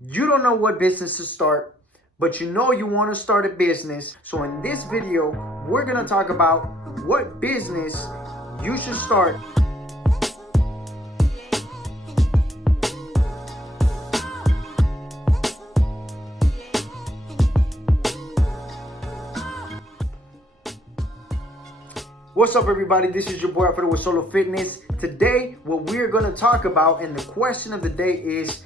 You don't know what business to start, but you know you want to start a business. So in this video, we're going to talk about what business you should start. What's up, everybody? This is your boy Alfredo with Solo Fitness. Today, what we're going to talk about, and the question of the day is,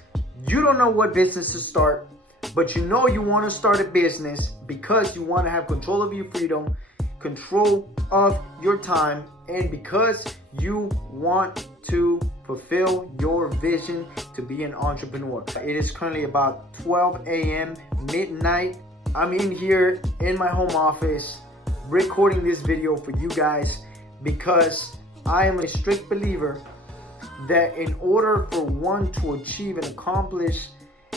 you don't know what business to start, but you know you want to start a business because you want to have control of your freedom, control of your time, and because you want to fulfill your vision to be an entrepreneur. It is currently about 12 a.m. midnight. I'm in here in my home office recording this video for you guys because I am a strict believer that in order for one to achieve and accomplish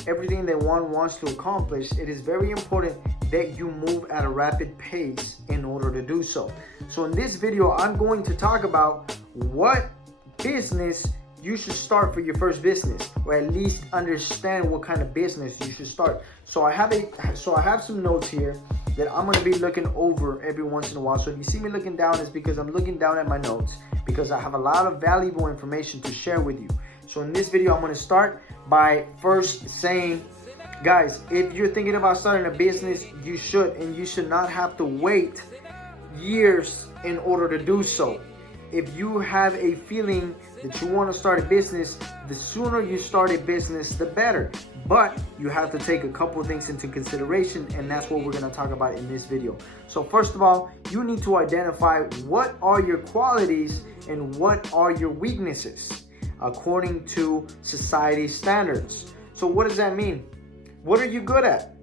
everything that one wants to accomplish, it is very important that you move at a rapid pace in order to do so. So in this video, I'm going to talk about what business you should start for your first business, or at least understand what kind of business you should start. So I have some notes here that I'm going to be looking over every once in a while. So if you see me looking down, it's because I'm looking down at my notes, because I have a lot of valuable information to share with you. So in this video, I'm going to start by first saying, guys, if you're thinking about starting a business, you should, and you should not have to wait years in order to do so. If you have a feeling that you want to start a business, the sooner you start a business, the better. But you have to take a couple of things into consideration, and that's what we're going to talk about in this video. So first of all, you need to identify what are your qualities and what are your weaknesses according to society standards. So what does that mean? What are you good at?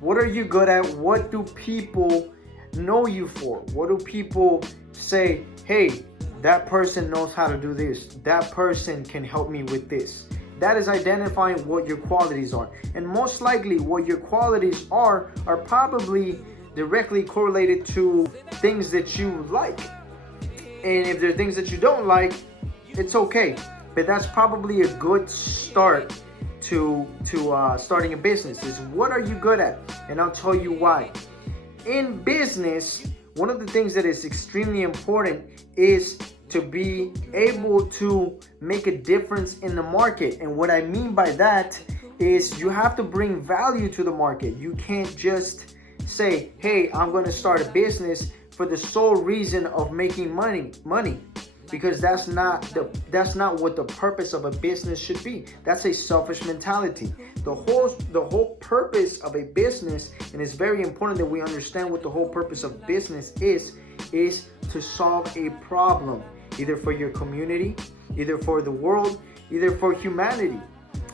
What are you good at? What do people know you for? What do people say, hey, that person knows how to do this. That person can help me with this. That is identifying what your qualities are. And most likely what your qualities are probably directly correlated to things that you like. And if there are things that you don't like, it's okay. But that's probably a good start to starting a business, is what are you good at? And I'll tell you why. In business, one of the things that is extremely important is to be able to make a difference in the market. And what I mean by that is you have to bring value to the market. You can't just say, hey, I'm going to start a business for the sole reason of making money, because that's not what the purpose of a business should be. That's a selfish mentality. The whole purpose of a business, and it's very important that we understand what the whole purpose of business is to solve a problem, either for your community, either for the world, either for humanity.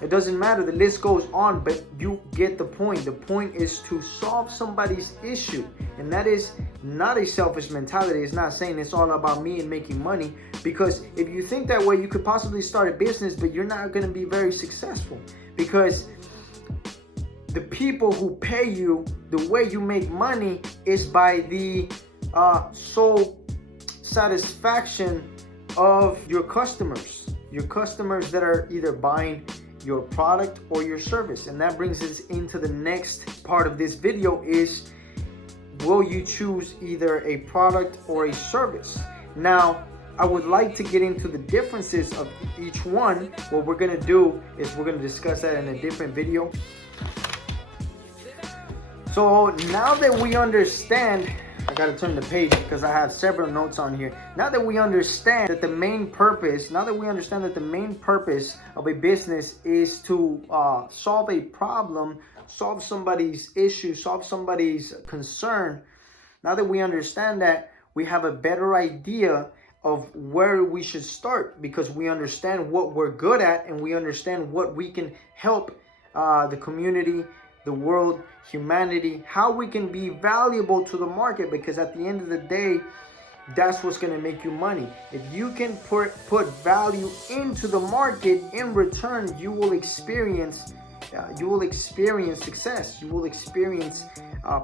It doesn't matter, the list goes on, but you get the point. The point is to solve somebody's issue, and that is not a selfish mentality. It's not saying it's all about me and making money, because if you think that way, you could possibly start a business, but you're not going to be very successful, because the people who pay you, the way you make money is by the sole satisfaction of your customers that are either buying your product or your service. And that brings us into the next part of this video, is will you choose either a product or a service? Now, I would like to get into the differences of each one. What we're going to do is we're going to discuss that in a different video. So now that we understand, I gotta turn the page because I have several notes on here. Now that we understand that the main purpose of a business is to solve a problem, solve somebody's issue, solve somebody's concern. Now that we understand that, we have a better idea of where we should start, because we understand what we're good at and we understand what we can help the community, the world, humanity, how we can be valuable to the market, because at the end of the day, that's what's going to make you money. If you can put value into the market, in return, you will experience you will experience success. You will experience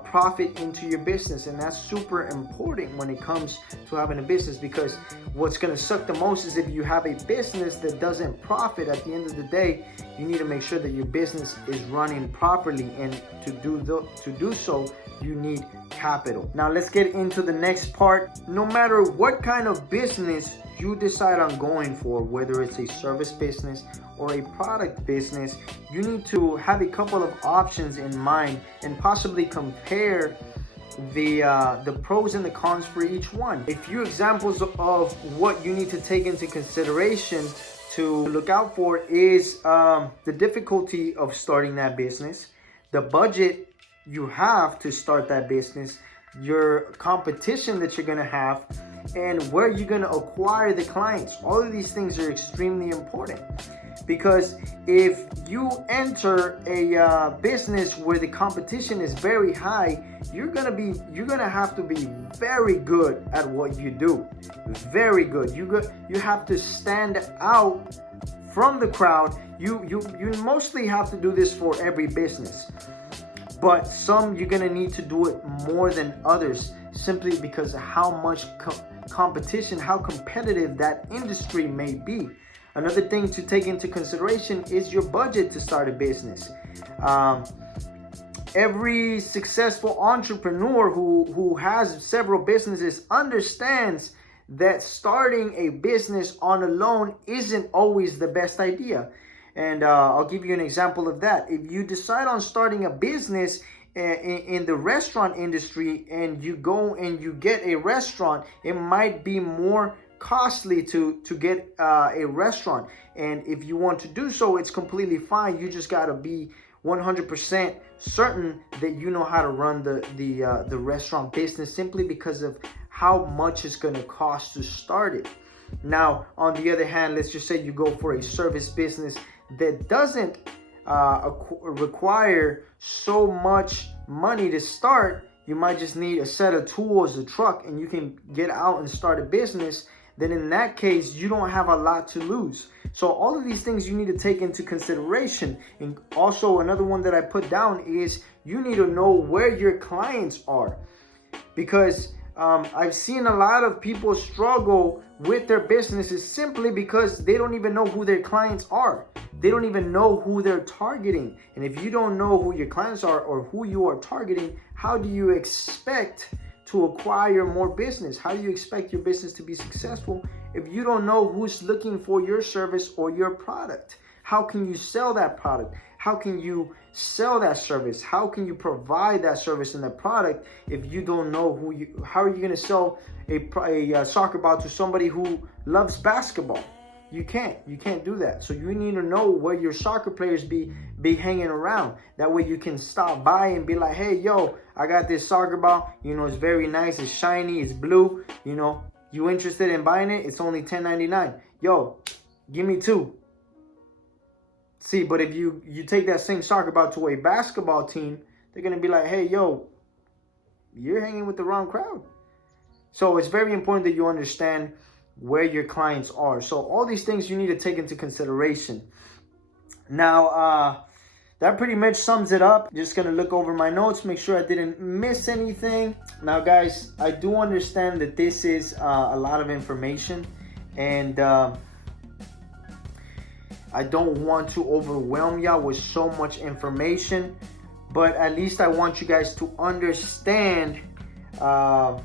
profit into your business, and that's super important when it comes to having a business, because what's going to suck the most is if you have a business that doesn't profit. At the end of the day, you need to make sure that your business is running properly, and to do so, you need capital. Now let's get into the next part. No matter what kind of business you decide on going for, whether it's a service business or a product business, you need to have a couple of options in mind and possibly compare the pros and the cons for each one. A few examples of what you need to take into consideration to look out for is the difficulty of starting that business, the budget you have to start that business, your competition that you're going to have, and where you're going to acquire the clients. All of these things are extremely important, because if you enter a business where the competition is very high, you're gonna have to be very good at what you do. Very good. You have to stand out from the crowd. You mostly have to do this for every business, but some you're gonna need to do it more than others, simply because of how much competition, how competitive that industry may be. Another thing to take into consideration is your budget to start a business. Every successful entrepreneur who has several businesses understands that starting a business on a loan isn't always the best idea. And I'll give you an example of that. If you decide on starting a business in the restaurant industry, and you go and you get a restaurant, it might be more costly to get a restaurant. And if you want to do so, it's completely fine. You just got to be 100% certain that you know how to run the restaurant business, simply because of how much it's going to cost to start it. Now, on the other hand, let's just say you go for a service business that doesn't require so much money to start. You might just need a set of tools, a truck, and you can get out and start a business. Then in that case, you don't have a lot to lose. So all of these things you need to take into consideration. And also another one that I put down is you need to know where your clients are, because I've seen a lot of people struggle with their businesses simply because they don't even know who their clients are. They don't even know who they're targeting. And if you don't know who your clients are or who you are targeting, how do you expect to acquire more business? How do you expect your business to be successful if you don't know who's looking for your service or your product? How can you sell that product? How can you sell that service? How can you provide that service and that product if you don't know how are you going to sell a soccer ball to somebody who loves basketball? You can't do that. So you need to know where your soccer players be hanging around. That way you can stop by and be like, hey, yo, I got this soccer ball. You know, it's very nice. It's shiny. It's blue. You know, you interested in buying it? It's only $10.99. Yo, give me two. See, but if you take that same soccer ball to a basketball team, they're going to be like, hey, yo, you're hanging with the wrong crowd. So it's very important that you understand where your clients are. So all these things you need to take into consideration. Now, that pretty much sums it up. Just going to look over my notes, make sure I didn't miss anything. Now, guys, I do understand that this is a lot of information, and I don't want to overwhelm y'all with so much information, but at least I want you guys to understand the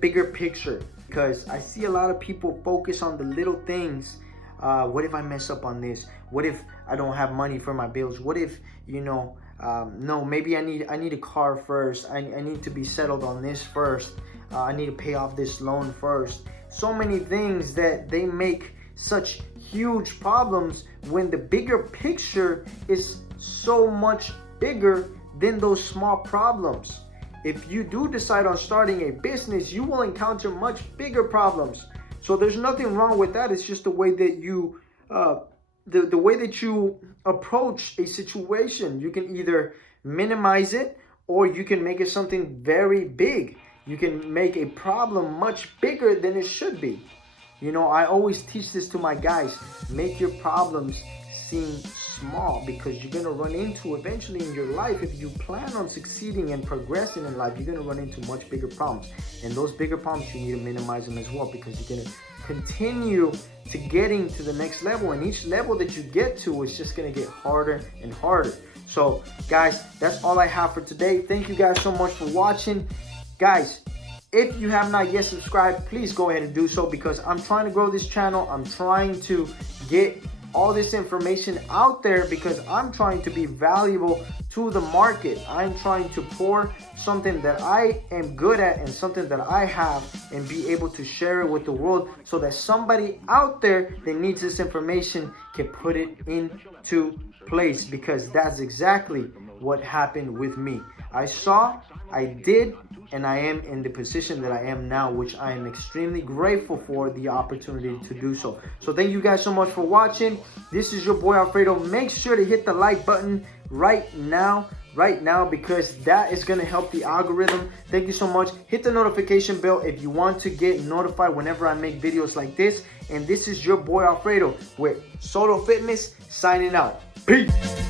bigger picture, because I see a lot of people focus on the little things. What if I mess up on this? What if I don't have money for my bills? What if, no, maybe I need a car first. I need to be settled on this first. I need to pay off this loan first. So many things that they make such huge problems when the bigger picture is so much bigger than those small problems. If you do decide on starting a business, you will encounter much bigger problems. So there's nothing wrong with that. It's just the way that you the way that you approach a situation. You can either minimize it, or you can make it something very big. You can make a problem much bigger than it should be. I always teach this to my guys. Make your problems seem small, because you're going to run into eventually in your life, if you plan on succeeding and progressing in life, you're going to run into much bigger problems. And those bigger problems, you need to minimize them as well, because you're going to continue to getting to the next level, and each level that you get to is just going to get harder and harder. So guys, that's all I have for today. Thank you guys so much for watching. Guys, if you have not yet subscribed, please go ahead and do so, because I'm trying to grow this channel. I'm trying to get all this information out there because I'm trying to be valuable to the market. I'm trying to pour something that I am good at and something that I have, and be able to share it with the world, so that somebody out there that needs this information can put it into place, because that's exactly what happened with me. I saw, I did, and I am in the position that I am now, which I am extremely grateful for the opportunity to do so. So thank you guys so much for watching. This is your boy Alfredo. Make sure to hit the like button right now, because that is going to help the algorithm. Thank you so much. Hit the notification bell if you want to get notified whenever I make videos like this. And this is your boy Alfredo with Solo Fitness, signing out. Peace.